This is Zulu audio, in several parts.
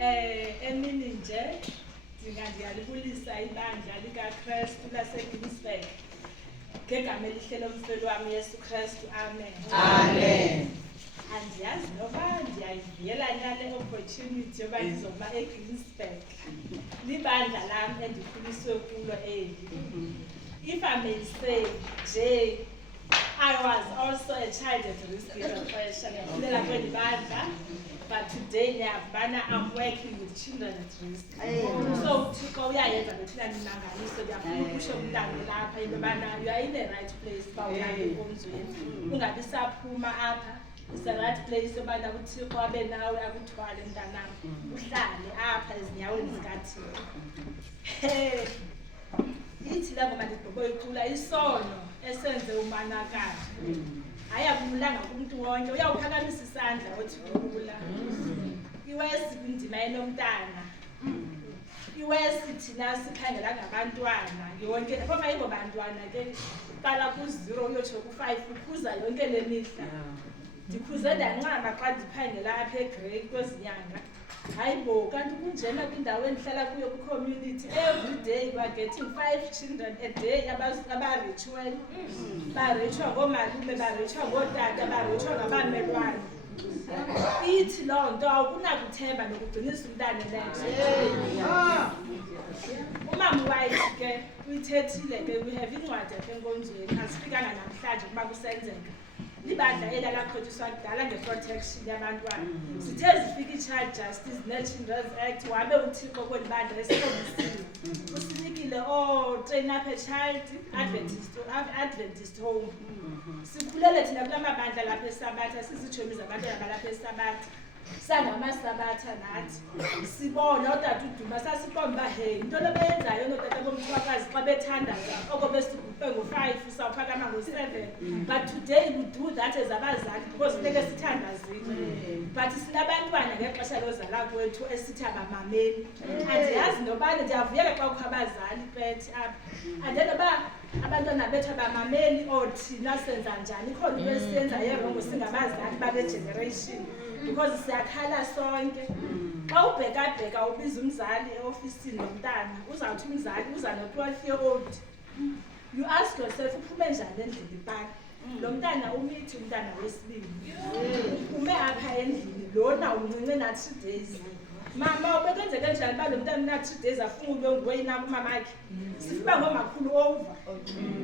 Emini nje ndiyalibulisa ibandla likaKristu laseGinsberg ngegama elihle lomfelo wami Yesu Kristu. Amen. Amen. Andiyazi noba ndiyayivuyela le opportunity yoba ndizoba eGinsberg, libandla lami endikhuliswe kulo eli. If I may say, Jay, I was also a child at risk but today I'm working with children at risk. So Thixo uyayenza bethina nimangaliso, ndiyafuna ukusho umntana lapha into yobana you are in the right place uba uyabe enkonzweni, ungabi saphuma apha. It's the right place yobana uThixo abe nawe akuthwale mntanam, uhlale apha ezinyaweni zikaThixo. Ithi la ngoma ndibhoboyicula isono esenze umanakala. Hayi akumlanga kumuntu wonke, uyawuphakamisa isandla othi ukhula. Iwesi indima enomntana. Iwesi thina sikhangela ngabantwana yonke, ngoba ayibo bantwana ke qala ku-0 uyotsho ku-5 ukhuza yonke le mihla. Ndikhuze ndancama xa ndiphangela apha eGrey kwezinyanga. Hayibo, kanti kunjena kwindawo endihlala kuyo kwi-community every day we are getting 5 children a day abaritshiweyo. Baritshwa ngoomalume, baritshwa ngootata, baritshwa ngabamelwane. Ithi loo nto awukunakuthemba nokugcinisa umntana elenje. Umama wayithi ke uyithethile ke, we have incwadi apha enkonzweni, asifikanga namhlanje ukuba kusenzeka. Libandla elalakhothiswa kudala nge-protection yabantwana. Sithe zifika i-Child Justice ne-Children's Act, wabe uThixo kweli bandla esibonisiwe. Usinikile train up a child Adventist home. Sikhulele thina kula mabandla lapha eSabatha, sizitshomi zabantwana balapha eSabatha. Sangamasabatha nathi sibona utata uDuma sasibona uba hey into lebeyenzayo notata bomthwakazi xa bethandaza oko besigubhe ngo-5 sawuphakama ngo-7, but today we do that as abazali because funeke sithandazile. But sinabantwana ngexesha lozala kwethu esithi abamameli. Andiyazi nobani, ndiyavuyela xa kukho abazali pethi apha, andele uba abantwana bethu abamameli thina senza njani, ikhona into esiyenza yerongo singabazali bale generation. Because siyakhala sonke. Xa ubheka ubiza umzali eofisini nomntana, uzawuthi umzali uza no-12-year-old. You ask yourself, uphume njani endlini ipaka? Lo mntana umithi umntana wesibili. Ume apha endlini, lona umncinci na-3 days. Mama ubekwenzeke njani uba lo mntana na-3 days afuna ube nguweyinam umamakhe? Sifuba ngomakhulu over.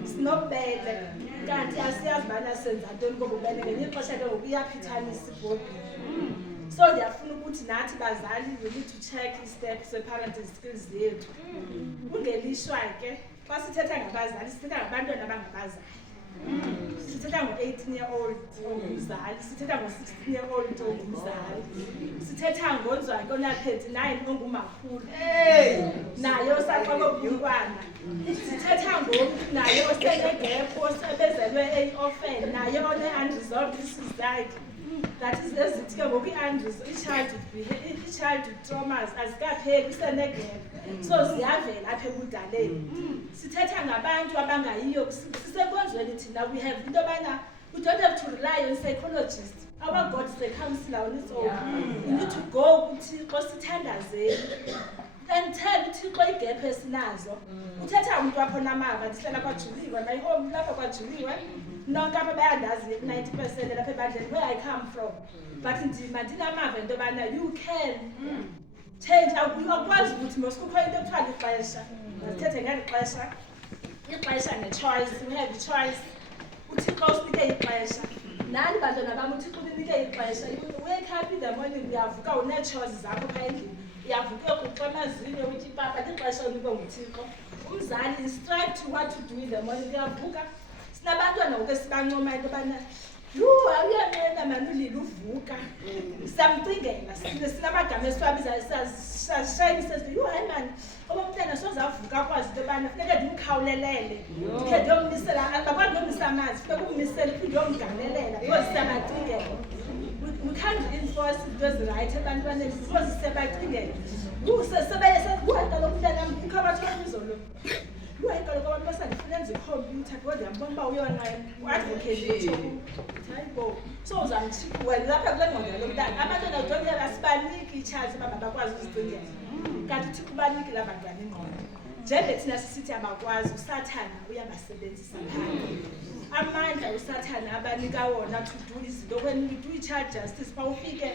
Sinobele. Kanti asiyazi bana senza ntoni ngoba ubele ngelinye ixesha ke ngoku iyaphithanisa ibhobhile. So ndiyafuna ukuthi nathi bazali we need to check i-steps se-parenting skills zethu. Kungelishwa ke xa sithetha ngabazali sithetha ngabantwana abangabazali. Sithetha ngo-18-year-old ongumzali, sithetha ngo-16-year-old ongumzali, sithetha ngonzwakhe ona-39 ongumakhulu naye osaqala ubumntwana, sithetha ngomntu naye osenegephu osebezelwe eyi-orphan naye one-unresolved issues zakhe. That is ezithi ke ngoku i-childhood traumas azikapheli usenegephu, so ziyavela apha ebudaleni. Sithetha ngabantu abangayiyo sisenkonzweni thina, we have into yobana we don't have to rely on psychologists. Our God is a counselor on its own. We need to go kuThixo sithandazeni and tell uThixo igephu esinazo. Uthetha umntu apho namava, ndihlala kwaJuliwe, my home lapha kwaJuliwe. Nonke apha bayandazi 90% lapha ebandleni where I come from. But ndinamava into yobana you can change. Awukwazi ukuthi mosikukho into ekuthiwa lixesha. Ndithethe ngeli xesha. Ixesha ne-choice, we have a choice. uThixo usinike ixesha. Nani bantwana bam uThixo uninike ixesha. You wake up in the morning, uyavuka une-choice zakho phaa endlini. Uyavuka uyokuxa emazinyo utya ipapa, lixesha unikwe nguThixo. Umzali instruct what to do in the morning. Uyavuka. Sinabantwana ngoku esibancoma into yobana awuyamela mani ulile uvuka. Siyamcingela, sinamagama esiwabiza siyashayini sesithi hayi mani oba umntana sozavuka akwazi into yobana funeke ndimkhawulelele, ndikhe ndiyommisela, akakwazi nomisa amanzi, funeka ummisele uphinde uyomganelela because siyabacingela. We can't enforce into ezirayithi ebantwaneni because siyabacingela. Kaloku umntanam ikho abathwa izolo. Kaloku abantu basandifuna usebenzisa ikhompyutha kodwa ngiyambona uba uyonqena u-advocate hayibo so uzamthika wena lapha kule ngqondo lomntana abantwana ujonge asibaniki i-chance uba mabakwazi uzicingela kanti uthixo ubanikile abantwana ingqondo njenge thina sisithi abakwazi usathana uyabasebenzisa phandle amandla usathana abanika wona to do izinto when you do i-child justice pha ufike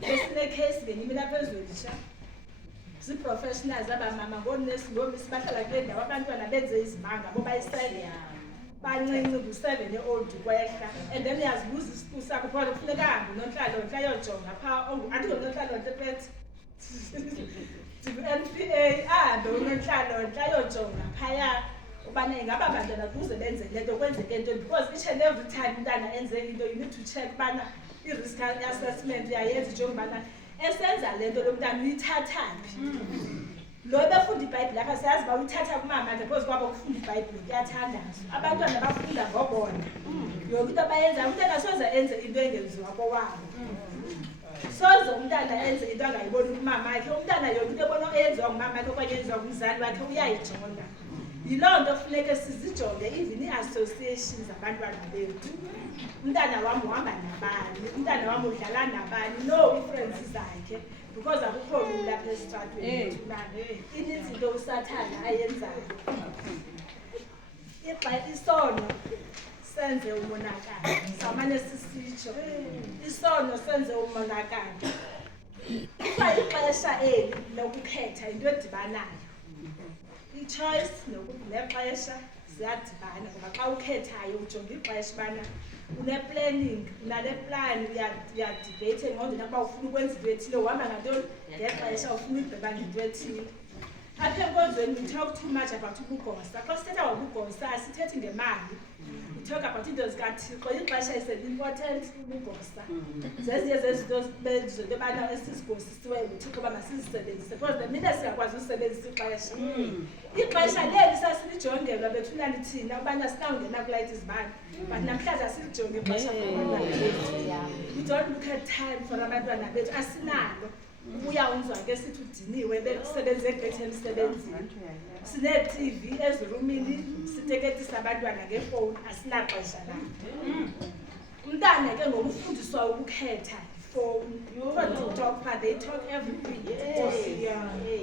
besinekhesi ngenye imini apha ezwelisha zii-professionals abamama ngoonesi ngoomisi bahlala kule ndawo abantwana benze izimanga bo bayisele bancinci ngu-7 year-old kwehla and then uyazibuza isiqu sakho phela kufuneka ahambe unontlalontle ayojonga phaa andingonontlalontle phethe NPA ahambe unontlalontle ayojonga phaya ubana ingaba abantwana kuze benze le nto kwenzeke into because each and every time umntana enze into you need to check ubana i-risk assessment uyayenza ijonge ubana esenza le nto lo mntana uyithathaphi lo befunda iBhayibhile apha siyazi uba uyithatha kumama akhe because kwabo kufunda iBhayibhile kuyathandazwa abantwana bafunda ngobona yonke into abayenzayo umntana soze enze into engenziwa kowabo soze umntana enze into angayiboni kumama akhe umntana yonke into ebona eyenziwa ngumama akhe okanye eyenziwa ngumzali wakhe uyayijonga yiloo nto funeke sizijonge even ii-association zabantwana bethu umntana wam uhamba nabani umntana wam udlala nabani no ii-friends zakhe because akukho lula apha esitratweni ininzi into usathana ayenzayo isono senze umonakalo samane sisitsho isono senze umonakalo kuba ixesha eli lokukhetha into edibanayo i-choice nexesha ziyadibana ngoba xa ukhethayo ujonga ixesha ubana une-planning unale plan uyadibeyithe engqondweni ukuba ufuna ukwenza into ethile uhamba ngantoni ngexesha ufuna ukugqiba ngento ethile apha enkonzweni we talk too much about ubugosa xa sithetha ngobugosa asithethi ngemali we talk about into zikathixo ixesha is-important ubugosa zezinye zezinto into yobana esizigosisiweyo nguthixo uba masizisebenzise because the minute singakwazi usebenzisa ixesha leli sasilijongelwa bethunani thina ubana sinawungena kulayithi izibane but namhlanje asilijonge ixesha we don't look at time for abantwana bethu asinalo uyawunzwa ke sithi udiniwe bekusebenze egqithe emsebenzini sine-TV ezirumini siteketisa abantwana ngefowuni asinaxesha lakhe umntana ke ngokufundiswa ukukhetha ifowuni TikTok pha they talk everything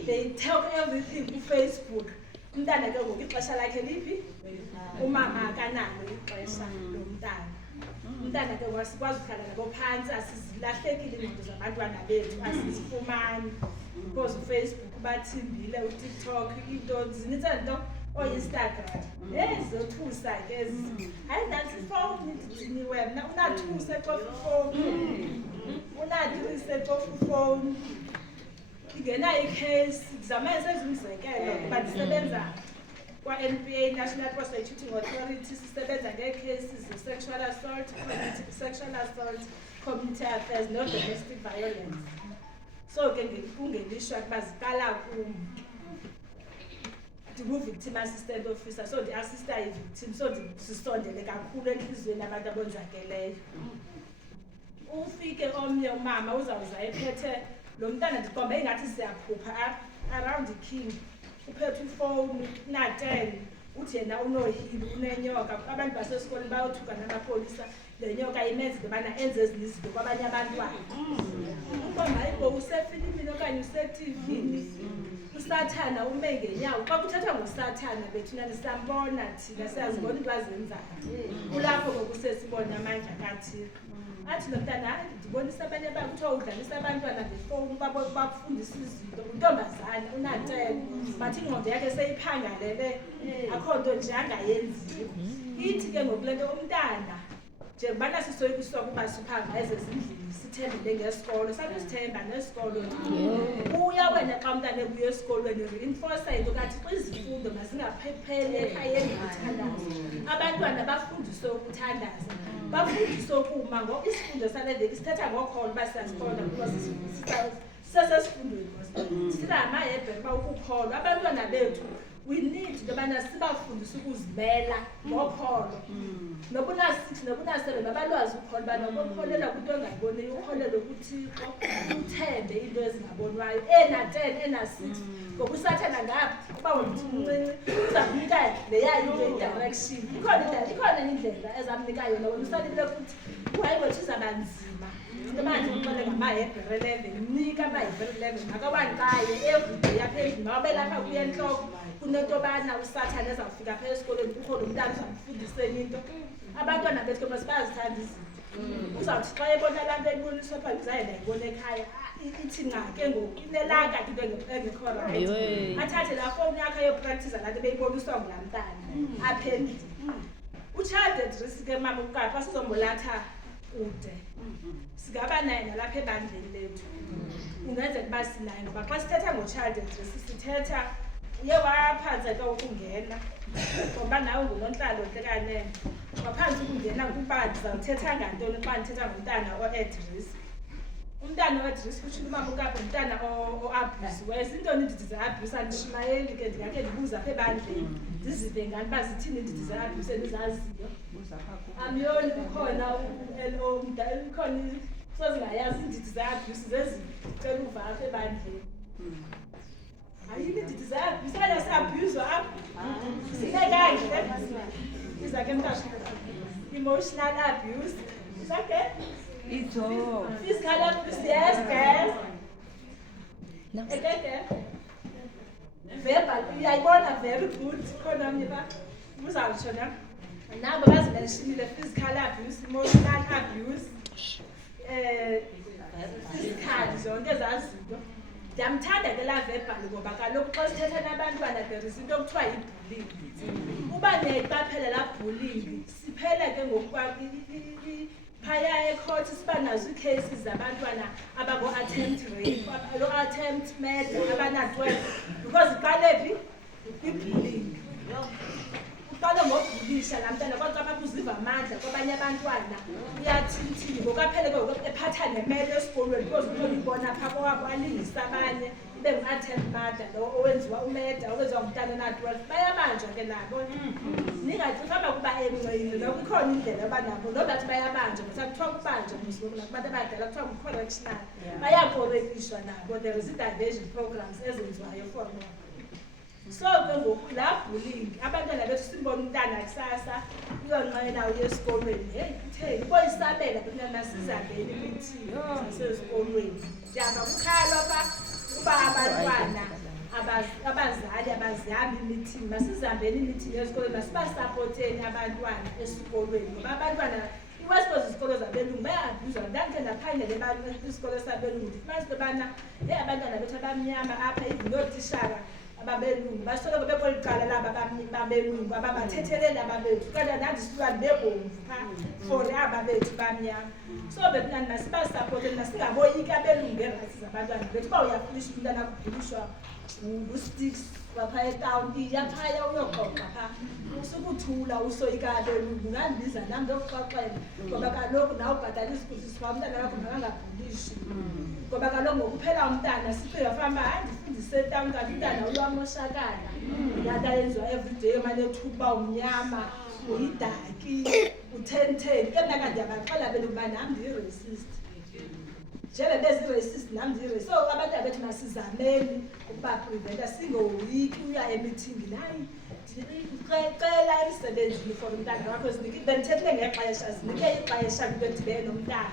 they talk everything kuFacebook umntana ke ngoku ixesha lakhe liphi umama akanalo ixesha lomntana umntana ke wasikwazi ukhlala nabo phantsi asizilahlekile ingqondo zabantwana bethu asizifumani because uFacebook bathimbile uTikTok into zinithe nto o-Instagram zothusa ke hayi nansi ifowuni ndidiniwe mna unathusa ecofa ifowuni unadrise ecofa ifowuni ingena ikhesi ndizamele sezimzekelo kuba ndisebenza kwa-NPA National Prosecuting Authority sisebenza ngeecases ze-sexual assault community affairs no-domestic violence so ke kungelishwa ukuba ziqala kum ndingu-victim assistant officer so ndi-assista i-victim so sisondele kakhulu entliziyweni abantu abonzakeleyo ufike omnye umama uzawuza ephethe lo mntana ndiqombe ingathi siyaphupha around iking uphethe ifowuni na-10 uthi yena unohili unenyoka abantu basesikoleni bayothuka namapolisa le nyoka imenzile ubana enze ezinye izinto kwabanye abantwana uqomba hayibo usefilimini okanye usetivini usathana ume ngenyawo xa kuthethwa ngosathana bethuna nisambona thina siyazibona into azenzayo kulapho ngokusesibona amandla kathixo athi lo mntana hayi ndibonisa abanye abantu kuthiwa udlalisa abantwana ngefowuni bakufundisa izinto untombazane una-10 but ingqondo yakhe seyiphangalele akho nto nje angayenziyo ithi ke ngoku le nto umntana njengobana sisoyikiswa kuba siphanga ezezindlini sithembele ngesikolo sakusithemba nesikolo uya wena xa umntana ebuya esikolweni reinforce into kathi kwizifundo mazingaphepheli ekhayeni ngokuthandaza abantwana bafundiswe ukuthandaza bafundiswe ukuma ngoba isifundo sale veki sithetha ngokholo uba siyasikhona kuba sisesifundweni sithetha ngamahebhere uba ukukholwa abantwana bethu we need intobana sibafundisa ukuzimela ngokholo nobunasebe nabalwazi ukholo bana ukholelwa kwinto ongayiboniyo ukholelwa kuThixo uthembe into ezingabonwayo ena10 ena6 ngoba usathana ngapha uba umncinci uzakunika leyayo direction ikhona indlela ezamnika yona wena usalile ukuthi uhayibothi izabanzima into manje uqale ngamaHebrew 11 mnika amaHebrew 11 makawanqaye everyday yaphezulu mabelapha kuyenhloko kunentobana usathana ezafika phela esikoleni ukhona umntana uzamfundiseni into abantwana bethu masibazithanda izinto uzawuthi xa ebona laa nto eyiboniswa pha ngizaye ndayibona ekhaya ithi nca ke ngoku inelanga into engekho right athathe laa fowuni yakhe ayopractice laa nto beyiboniswa ngulaa mntana aphendile uchild at risk ke mama ukapha sizombolatha kude sigaba naye nalapha ebandleni lethu ungenzeka uba sinaye ngoba xa sithetha ngo-child at risk sithetha uye waphanzeka ukungena ngoba nawe ngunontlalo ntekanene waphansi ukungena kuba ndizawuthetha ngantoni xa ndithetha ngomntana o-at risk umntana o-at risk utshilo umama ukapha umntana o-abhuyisiweyo zintoni iindidi ze-abhuyisi andishumayeli ke ndingakhe ndibuze apha ebandleni ndizive ngani uba zithini iindidi ze-abhuyisi endizaziyo amyoni ukhona ikhona sozingayazi iindidi ze-abhuyisi zezicela uva apha ebandleni ayini iindidi ze-abhuyisi aya si-abhuyizwa apha sinekanje izake mntasha emotional abuse izake physical abuse yes guys verbal uyayibona very good khona mnye ba uzawutsho na nabo bazimentionile physical abuse emotional abuse physical zonke ezazinto ndiyamthanda ke laa verbal ngoba kaloku xa sithetha nabantwana there is into okuthiwa yi-bullying uba niyayiqaphela laa bullying siphela ke ngokuba phaya ecourt siba nazo ii-cases zabantwana abako-attempt rape lo-attempt murder abana-12 because iqale phi i-bullying uqale ngobhulisha laa mntana kodwa apha kuziva amandla kwabanye abantwana uyathinthini ngokaphele ke ephatha nemelo esikolweni because uyibona phaa kowabo alingisa abanye ibe ngu-attempt murder lo owenziwa umeda owenziwa ngumntana na-12 bayabanjwa ke nabo ningathi kaba kuba emnqini noko ikhona indlela yoba nabo nobathi bayabanjwa kusa kuthiwa kubanjwa musilokuna kubantu abadala kuthiwa ngu-correctional bayakorelishwa nabo there is i-diversion programs ezenziwayo for bona so ke ngoku laa bullying abantwana bethu simbona umntana kusasa uyonqena uye esikolweni heyi kutheni boyisabela bentwana masizambeni imithini zasesikolweni ndiyava kukhalwa pha uba abantwana abazali abazihambi imithini masizihambeni imithini esikolweni masibasapoteni abantwana esikolweni ngoba abantwana iwesiphozi izikolo zabelungu bayabhuzwa ndandikhe ndaphangela isikolo sabelungu ndifumanisa into yobana abantwana bethu abamnyama apha nootishara ababelungu basoloko bekweli cala laba babelungu ababathethelela ababethu kanti nandisuka ndibebomvu phaa for aba bethu bamnyama so betunani masibasapoteni masingaboyiki abelungu ngeerasi zabantwana bethu uba uyafulisha umntana kubhulishwa ngusticks wapha etawuni iyaphaya uyoxoxa phaa usukuthula usoyika abelungu ungandibiza nam ndokuxoxela ngoba kaloku nawe ubhatala isikufiswa umntana wakho makangabhulishi ngoba kaloku ngokuphela umntana siphinde wafamba hayi ndifundise etawuni kanti umntana uyamoshakala laa yenziwa everyday omane ethuba uba umnyama uyidaki u-1010 ke mna kanti ndiyabaxela belungu uba nam ndiyi-racist njebe bezi-racist nam ndiyi-racist so abantwana bethu masizameni ukubapreventa singoyiki uya emithingini hayi cela emsebenzini for umntana wakho bendithethile ngexesha zinike ixesha kwinto edibene nomntana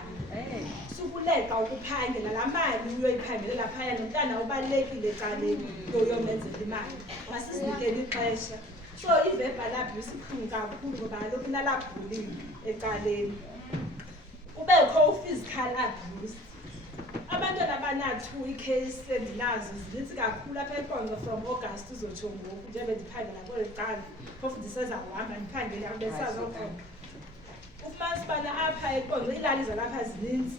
sukuleka ukuphangela laa mali uyoyiphangelela phaya nomntana ubalulekile ecaleni yoyomenzela imali masizinikeni ixesha so i-verbal abuse ibuhlungu kakhulu ngoba kaloku inalaa bullying ecaleni kubekho u-physical abuse abantwana abanathu ii-case endinazo zinintsi kakhulu apha eNkonzo from August uzotsho ngoku njengoba ndiphangela kweli cala phofu ndisezawuhamba ndiphangele besazokhona ufumanisa ubana apha eNkonzo iilali zalapha zininzi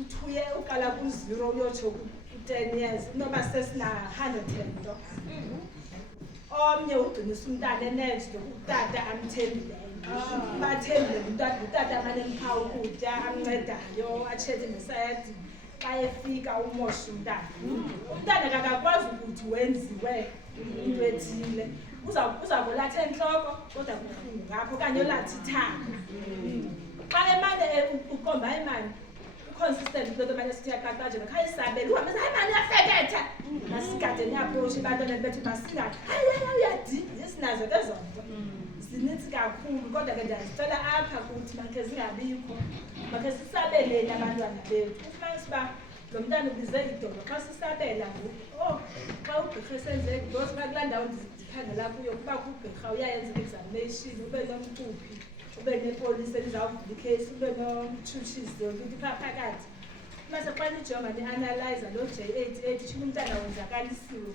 uthuye uqala ku-0 uyotsho ku-10 years inoba sesina-100 nto omnye ugcinisa umntana enext utata amthembileyo bathembile utata amane mpha ukutya amncedayo atshete ngesayadini bayefika umosha umntana. Umntana akakwazi ukuthi wenziwe into ethile. Uzakulatha enhloko kodwa kubuhlungu ngapho kanye olathi ithanga. Xa emane ukomba imani consistent into manje sithi yaqaqaje ekhaya isabela uhambe hayi mani uyafeketha masigade niyaphosha abantwana bethu masingathi hayi uyadi sinazo lezo nto zininzi kakhulu kodwa ke ndiyazicela apha kuthi makhe zingabikho makhe sisabeleni abantwana bethu ufumanise uba lo mntana ubize idolo xa sisabela ngoku xa ugqirha esenze because kulaa ndawo ndiphangela kuyo kuba ugqirha uyayenza i-examination ube nomcuphi ube nepolisi elizawuvula ikhesi ube nomtshutshisi ukuthi phaa phakathi mase xa nijonga ni-analyze lo J88 shini umntana wenzakalisiwe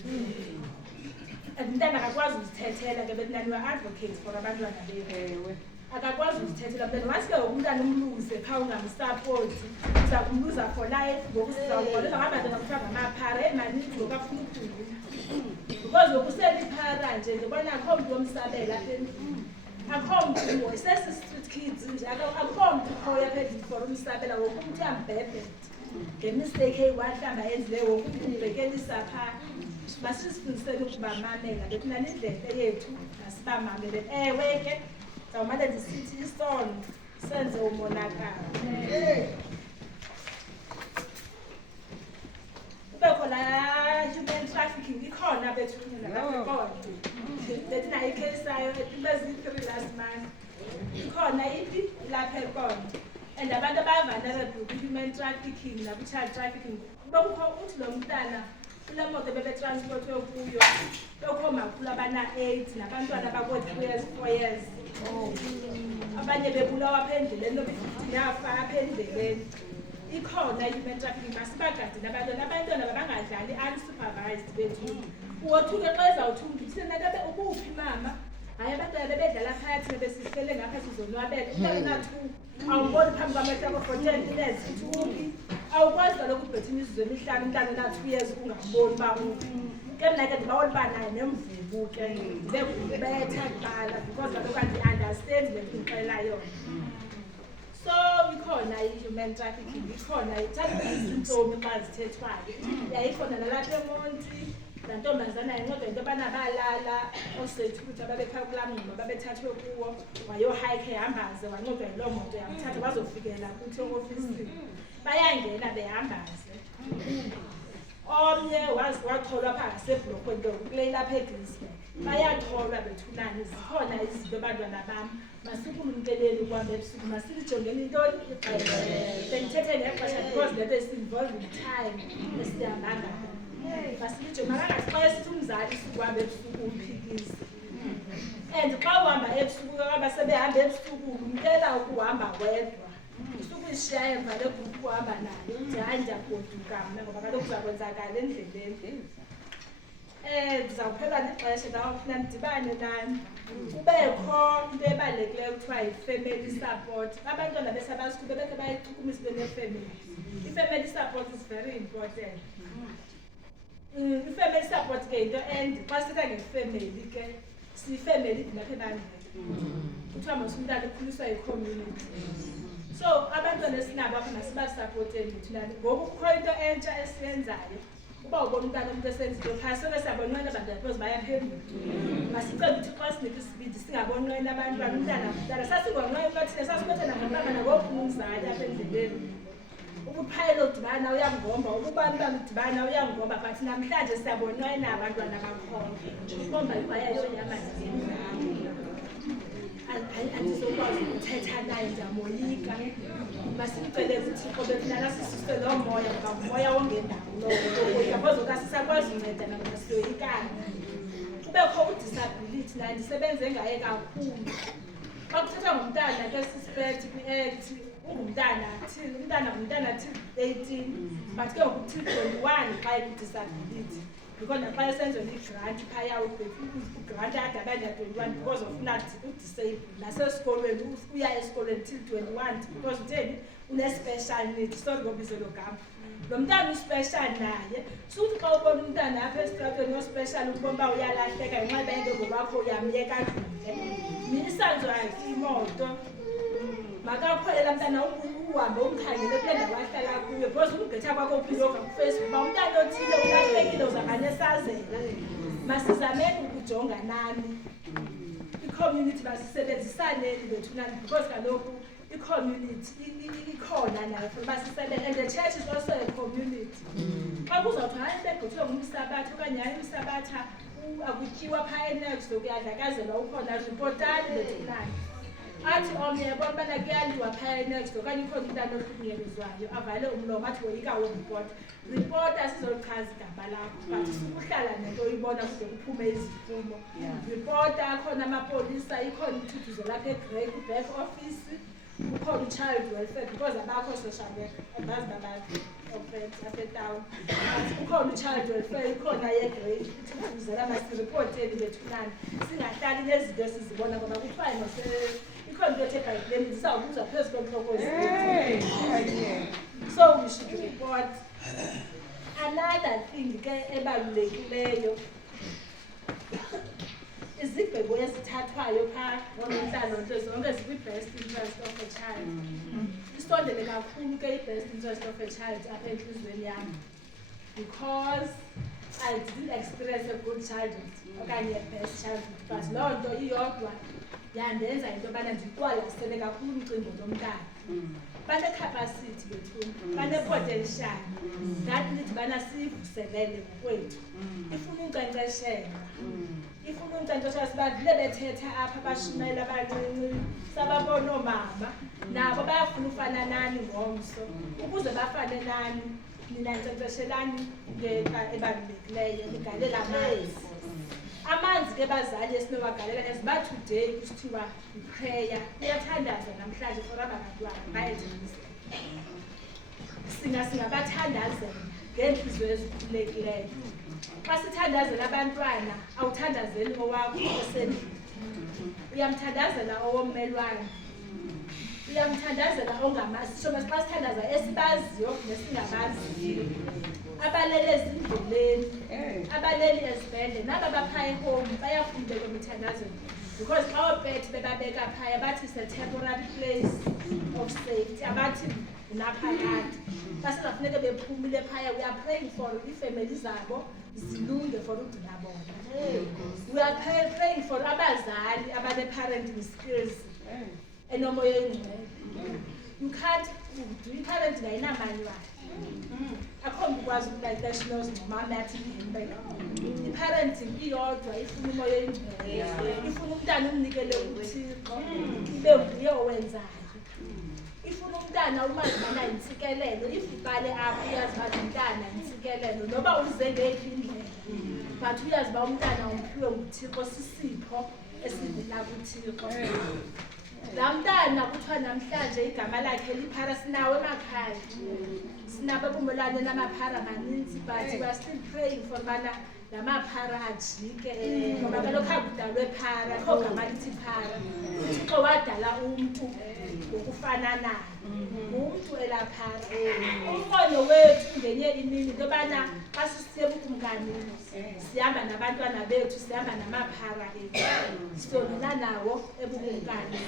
umntana akakwazi uzithethela ke betinani wa-advocate for abantwana bethu akakwazi uzithethela mntana wathi ke umntana umluze phaa ungamsapoti uza kumluza for life ngoku sizawuboleka ngabantwana kuthiwa ngamaphara emaninzi ngoku afuna ukhulula because ngoku useliphara nje ndibona akho mntu womsabela apha endlini akho mntu sesi-street kids nje akho mntu khoya apha endlini for umsabela woku umntu uyambhebhetha ngemistake eyiwahlamba enzileyo woku umntu ubhekelisa phaa masisifundisele ukubamamela betina nindlela yethu nasibamamele ewe ke zawumane ndisithi isono senze umonakalo kubekho laa human trafficking ikhona bethunye nalapha betina ikhesayo beziyi-3 last month ikhona iphi lapha ekonto and abantu aba-vulnerable kwi-human trafficking nakwi-child trafficking bekukho uthi lo mntana kule moto bebetransportwe kuyo bekho makhulu abana-8 nabantwana bako-3 years 4 years abanye bebulawa apha endleleni nobe-15 yafa apha endleleni ikhona i-human trafficking masibagadini abantwana babangadlali unsupervised bethu uwothuke xa ezawuthunga uthile ubuphi mama hayi abantwana bebedlala phakathi nebesihlele ngapha sizonwabela umntana na-2 awumboni phambi kwamehlo akho for 10 minutes uthi awukwazi kaloku ubhetha imizuzu emihlanu umntana na-2 years ungamboni uba uphi ke mna ke ndibawona uba nayo nemvubu ke ndibekubetha kuqala because kaloku andiunderstand le nto ndixelela yona so ikhona i-human trafficking ikhona ithatha izintsomi xa zithethwayo yayikhona nalapha emonti laa ntombazana yancedwa into yobana balala oosethu ukuthi ababephaa kulaa mngxuma babethathwe kuwo wayohayikhe yahambaze wancedwa yiloo moto yamthatha bazofikelela kuthi eofisini bayangena behambaze omnye wacholwa phaa ngasebhlokhweni kule ilapha eGinsberg bayacholwa bethunani zikhona izinto abantwana bam masikulumkeleni ukuhamba ebusuku masilijongeni intoni ixesha bendithethe ngexesha because lento is-involve in time esihamba ngayo masilijonge makangathi xa esithi umzali sukuhamba ebusuku umphikisi and xa uhamba ebusuku kaba sebehamba ebusuku umkela ukuhamba wedwa usuku ishiya emva legrupu uhamba nayo uthi hayi ndiyagoduka mna ngoba kaloku uzakwenzakala endleleni ndizawuphela lixesha ndawuphina ndidibane nani kubekho into ebalulekileyo kuthiwa yi-family support abantwana besabasikhulu bebekhe bayichukumisa into nefamily i-family support is very important i-family support ke into and xa sithetha ngefamily ke siyifamily dilapha ebandleni kuthiwa mos umntana ukhuliswa yi-community so abantwana esinabo apha masibasapoteni thunani ngoku kukho into entsha esiyenzayo uba ubona umntana umuntu esenza into phaya soke siyabonqena abantwana because bayaphezulu masicela ukuthi xa sinika isibindi singabonqeni abantwana umntana sasingonqeni uba thina sasibethena ngababa nangoku umzali apha endleleni ukuphayela udibana uyangomba ukubani bamdibana uyangomba but namhlanje siyabonqena abantwana bakhona ukomba ikwaya yonyama andizokwazi ukuthetha naye ndiyamoyika masimcele uthixo befunana sisuse loo moya ngoba ngumoya wongendawo lowoyika bozoka sisakwazi unceda nangoba siyoyikana kubekho udisability naye ndisebenze ngaye kakhulu xa kuthethwa ngumntana ke suspect kwi-act ungumntana till umntana till 18 but ke ngoku till 21 xa ekwi-disability because naxa esenzela i-grant phaya ugrant adabanya 21 because of udisable nasesikolweni uya esikolweni till 21 because utheni une-special need sorry ngobizo lo gama lo mntana uspecial naye suthi xa ubona umntana apha esitratweni ospecial ukubona uba uyalahleka ngenxa bento ngobakho uyamyeka dlule misanzo yakhe imoto makakhwele laa mntana uhambe umkhangele kule ndawo ahlala kuyo because umgqitha kwakho uphilova kuFacebook uba umntana othile ulahlekile uzakanye esazela. Masizameni ukujonga nani i-community basisebenzisane bethunani because kaloku i-community ikhona nayo for basisebenze and the church is also a community. Xa kuzawuthi hayi begqithwe ngumsabatha okanye hayi umsabatha akutyiwa phaa enext kuyadlakazelwa ukhona ripotani bethunani. Athi omnye yabona ubana kuyaliwa phaa enext okanye ukhona umntana ohlukunyelezwayo avale umlomo athi woyika uripota. Ripota sizochaza igama lakho but sukuhlala nento uyibona kude kuphume iziphumo. Ripota akhona amapolisa ikhona ithutuzo lapha eGrey ku-back office ukhona u-child welfare because abakho social worker abazi babantu apha etawuni. Ukhona u-child welfare ikhona yeGrey ithutuzela masiripoteni bethunani singahlali nezinto esizibona ngoba kufane ikhona into ethe ebhayibhileni zizawubuzwa phezu kwentloko zethu. So we should report. Another thing ke ebalulekileyo izigqibo ezithathwayo phaa ngoonontlalontle zonke zikwi-best interest of a child. Isondele kakhulu ke i-best interest of a child apha entliziyweni yam because I didn't experience a good childhood okanye a best childhood but loo nto iyodwa yandenza into yobana ndiqwalasele kakhulu umcingo lomntana. Bane-capacity bethuni, bane-potential, that need bana siyivuselele ngokwethu. Ifuna unkcenkceshelwa. Ifuna unkcenkceshelwa sibadlule bethetha apha abashumayeli abancinci sababona oomama nabo bayafuna ufana nani ngomso ukuze bafane nani nina nkcenkceshelani ngento ebalulekileyo nigalela amanzi. Amanzi ke bazali esinowagalela esiba today kusithiwa iprayer iyathandazwa namhlanje for abantwana bayethembisa. Singabathandazela ngeentliziyo ezikhululekileyo. Xa sithandazela abantwana awuthandazeli owakho osendlini. Uyamthandazela owommelwane. Uyamthandazela ongamazi. Xa sithandaza esibaziyo nesingabaziyo. Abalele ezindleleni, abaleli ezibhedle naba baphaa ehome bayafunda kwemithandazelo because xa oopethe bebabeka phaya bathi is a temporary place of safety abathi unaphakade. Basizawufuneka bephumile phaya. We are praying for iifemeli zabo zilunge for ugcina bona. We are praying for abazali abane-parenting skills enomoya oyingcwele. You can't do i-parenting ayinamanywana. Akho ukwazi ukulike knows nomama athi ngimbe. I-parenting iyodwa ifuna umoya oyingcwele. Ifuna umntana umnikele uThixo ibe nguye owenzayo. Ifuna umntana umazi bana intsikelelo ifuqale apho uyazi bathi umntana intsikelelo noba uze ngeyiphi indlela but uyazi ba umntana umphiwe nguThixo sisipho esivela kuThixo. Laa mntana kuthiwa namhlanje igama lakhe liphara sinawo emakhaya. Sinabo ababumelwane namaphara maninzi but we are still praying for bana la maphara ajike ngoba kaloku akudalwe phara akho gama lithi phara. uThixo wadala umntu ngokufana naye umntu elaphara. Umbono wethu ngenye imini into yobana xa sisiya ebukumkanini sihamba nabantwana bethu sihamba namaphara ethu siyongena nawo ebukumkani.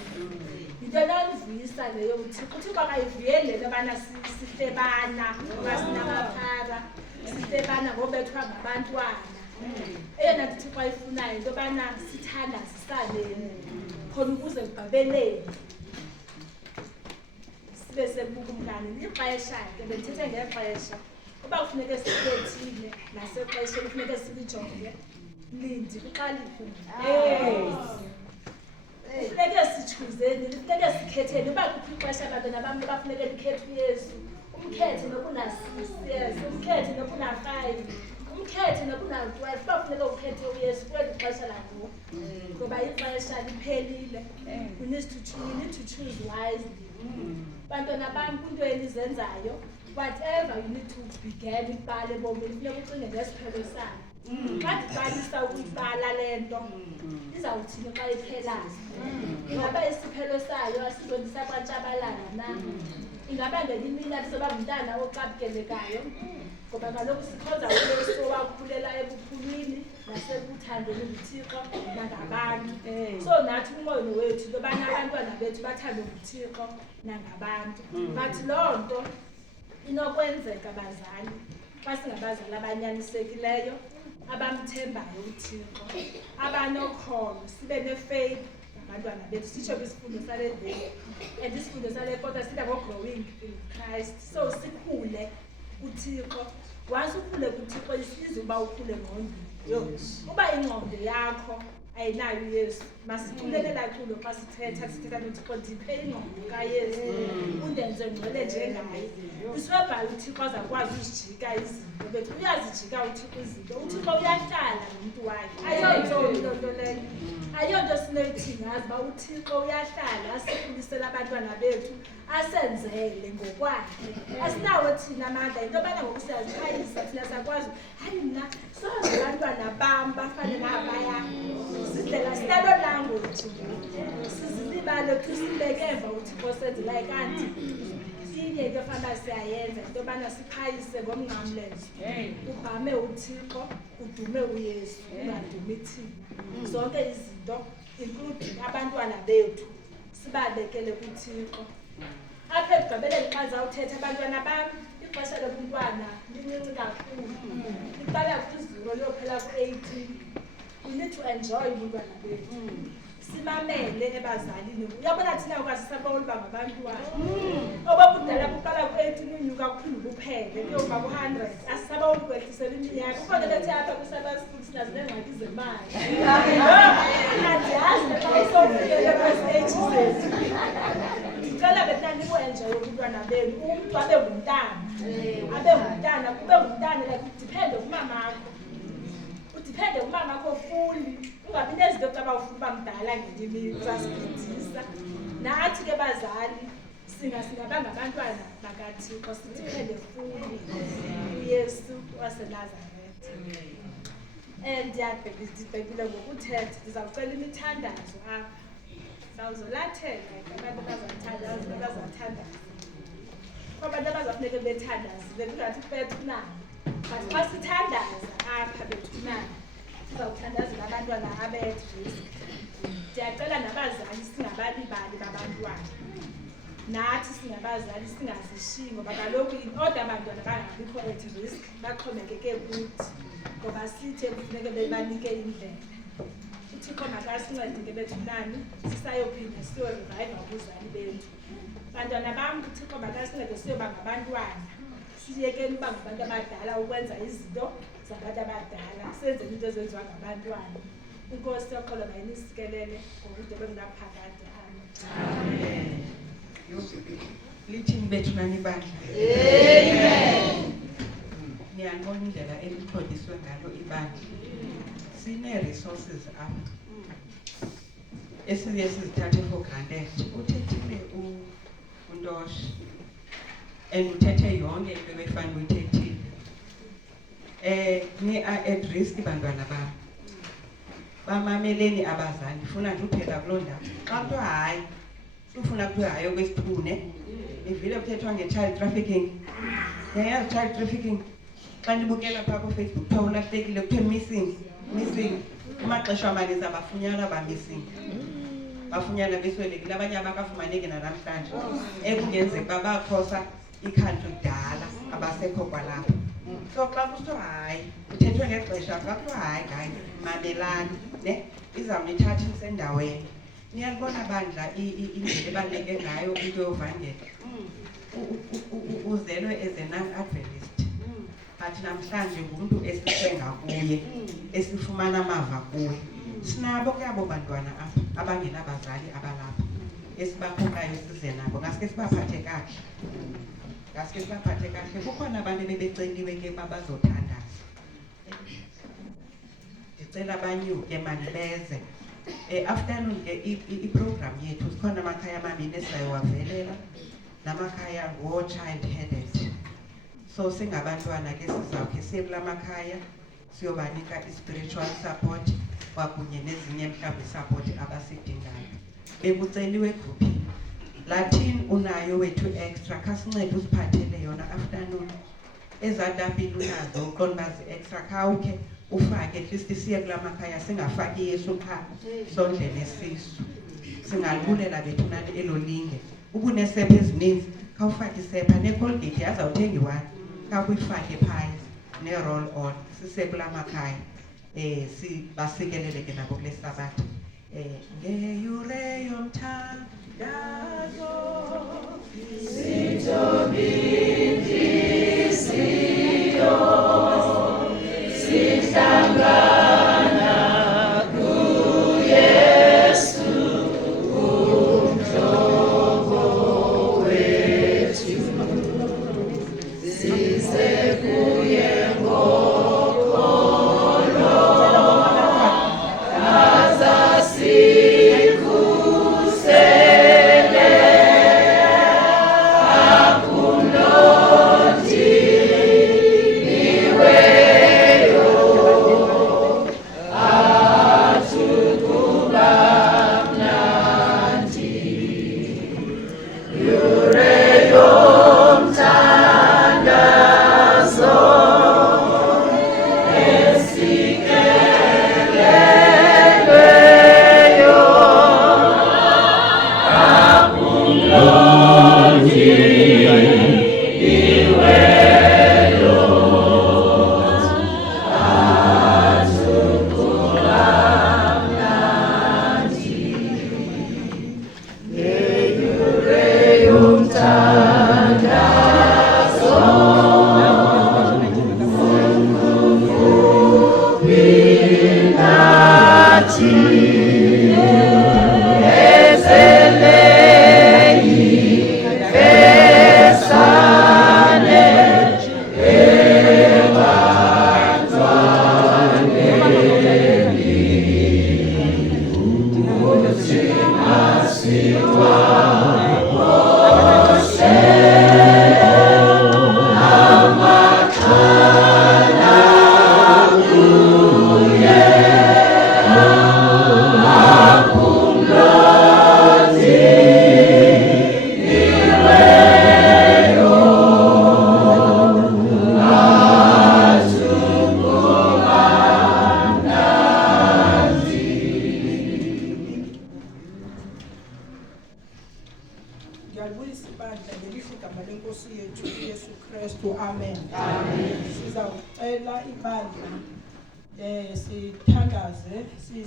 Yinto enondivuyisa leyo uThixo akayivuyeli le nto yobana sihlebana ngoba sinamaphara sihlebana ngobethwa ngabantwana. Eyona nto uThixo ayifunayo into yobana sithandazisaneni khona ukuze kugqibeleni sibe sebukumkani. Ixesha ke bendithethe ngexesha uba kufuneke sikhethile nasexesheni kufuneke silijonge lindi kuxa likhulu. Kufuneke sitshuzeni kufuneke sikhetheni uba kuphi ixesha abantwana bam bafuneke likhethe uYesu. Umkhethe nokuna-6 years, umkhethe nokuna-5, umkhethe nokuna-12 bafuneka ukhethe uYesu kweli xesha langoku ngoba ixesha liphelile. We need to choose wisely. Bantwana bam kwinto enizenzayo whatever you need to begin ibala ebomini funeka ucinge ngesiphelo sayo. Xa ndibalisa ukuyibala le nto izawuthini xa iphelayo. Ingaba isiphelo sayo asizondisa kwantshabalala na? ingabangela imini soba umntana ocabukelekayo ngoba kaloku sikhoza uYesu owakhulela ebuphulwini nasebuthandweni nguThixo nangabantu. So nathi umoya wethu lobana abantwana bethu bathande nguThixo nangabantu. But loo nto inokwenzeka bazali xa singabazali abanyanisekileyo abamthembayo uThixo abanokholo sibe nefaith abantwana bethu sitsho kwisifundo sale veki and isifundo sale kota sida ngo-growing in Christ. So sikhule kuThixo. Once ukhule kuThixo isize uba ukhule ngqondweni. Uba ingqondo yakho ayinayo uYesu masicululela culo xa sithetha noThixo ndiphe ingqondo kaYesu undenze ngcwele njengaye. Iswebhala uThixo azakwazi uzijika izinto bethu uyazijika uThixo izinto. uThixo uyahlala nomntu wakhe ayonto nto leyo ayonto sinoyithingazi uba uThixo uyahlala asikhulisele abantwana bethu asenzele ngokwakhe. Asinawo thina amandla into yobana ngoku siyazichayisa thina sakwazi hayi mna sonke abantwana bam bafane nabaya sidlela sinalo language sizilibale kusibeke emva uThixo senzelayo kanti inye into efana siyayenza into yobana sichayise ngomnqamlezo ubhame uThixo udume uYesu ungadumi thina zonke izinto including abantwana bethu sibabekele kuThixo. Apha ekugqibeleni xa zawuthetha abantwana bam ixesha lobuntwana lincinci kakhulu liqala kwiziro liyophela ku-18. We need to enjoy ubuntwana bethu simamele ebazalini. Uyabona thina ukwasisabona uba ngabantwana obabudala buqala ku-18 unyuka kuphinde buphele kuyoba ku-100 asisabona ukwehlisela iminyaka ukhona bethe apha kwi-Sabbath school sinazile ngxaki zemali andiyazi xa usofikele kwezi-age zethu. Ndicela betana nibu-enjoye ubuntwana benu umntu abe ngumntana kube ngumntana like udiphende kumamakho udiphende kumamakho fully ungabi nezinto xa bawufuna uba mdala ngelimini zasigidisa. Nathi ke bazali singaba ngabantwana bakaThixo sidiphende fully uYesu waseNazaretha. Ndiyabhekile ngokuthetha ndizawucela imithandazo apha sawuzolathela abantu abazathandaza abantu abazafuneke bethandazile kungathi bethunana but xa sithandaza apha bethunana sizawuthandazela abantwana abethu. Ndiyacela nabazali singabalibali babantwana nathi singabazali singazishiyi ngoba kaloku kodwa abantwana bangabikho at risk baxhomekeke kuthi ngoba sithe kufuneke bebanike indlela. uThixo makasincede ke bethunani sisayophinda siyoreviva ubuzali bethu. Bantwana bam uThixo makasincede siyoba ngabantwana siyekeni uba ngabantu abadala ukwenza izinto zabantu abadala senzeni into ezenziwa ngabantwana. Inkosi yoxolo mayinisikelele ngokude bengunaphakade. Amen. Lithini bethunani bandla? Amen. Niyabona indlela eliqondiswe ngalo ibandla. Sine-resources apha esiye sizithathe for granted. Uthethile uNtoshi and uthethe yonke into ebefana uyithethile. Ni-are at risk bantwana bam. Bamameleni abazali ndifuna nje uphela kuloo ndawo. Xa kuthiwa hayi sifuna kuthiwa hayi okwesiphune ivile kuthethwa nge-child trafficking. Yayazi child trafficking xa ndibukela phaa kuFacebook kuthiwa ulahlekile kuthiwa missing kumaxesha amaninzi abafunyana ba-missing bafunyana beswelekile abanye abakafumaneki nanamhlanje ekungenzeka babakhosa ikhantri kudala abasekho kwalapha. So xa kusithiwa hayi kuthethwe ngexesha xa kuthiwa hayi hayi mamelani ne izawunithatha isendaweni. Niyalibona bandla indlela ebaluleke ngayo into yovangela uzelwe as a non-adventist but namhlanje ngumntu esithenga kuye esifumana amava kuye. Sinabo ke abo bantwana apha abangenabazali abalapha esibakhukayo size nabo ngaske sibaphathe kahle. Kukhona abantu ebebeceliwe ke babazothandaza. Ndicela abanyuke manibeze. Afternoon ke i-program yethu sikhona amakhaya amabini esizayowavelela namakhaya ngo-child headed. So singabantwana ke sizawukhe siye kula makhaya siyobanika i-spiritual support kwakunye nezinye mhlawumbi support abasidingayo. Bekuceliwe egruphini Latin unayo wethu extra khasincede usiphathele yona afternoon. Ezatapile unazo uqonbazi extra khawukhe ufake at least siye kula makhaya singafaki Yesu pha sondle nesisu. Singalulela bethu nani elolinge. Ukunesepha ezininzi khawufake isepha neColgate yazawuthenga i-1 khawuyifake phaya ne-roll on sise kula makhaya. Basikelele ke nabo kule sabatha. Ngeyure yomthandazo sihlangana kuYesu umhlobo wethu size kuye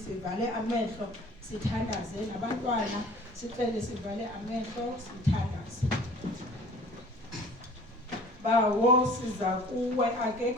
sivale amehlo sithandaze nabantwana sicele sivale amehlo sithandaze. Bawo siza kuwe ake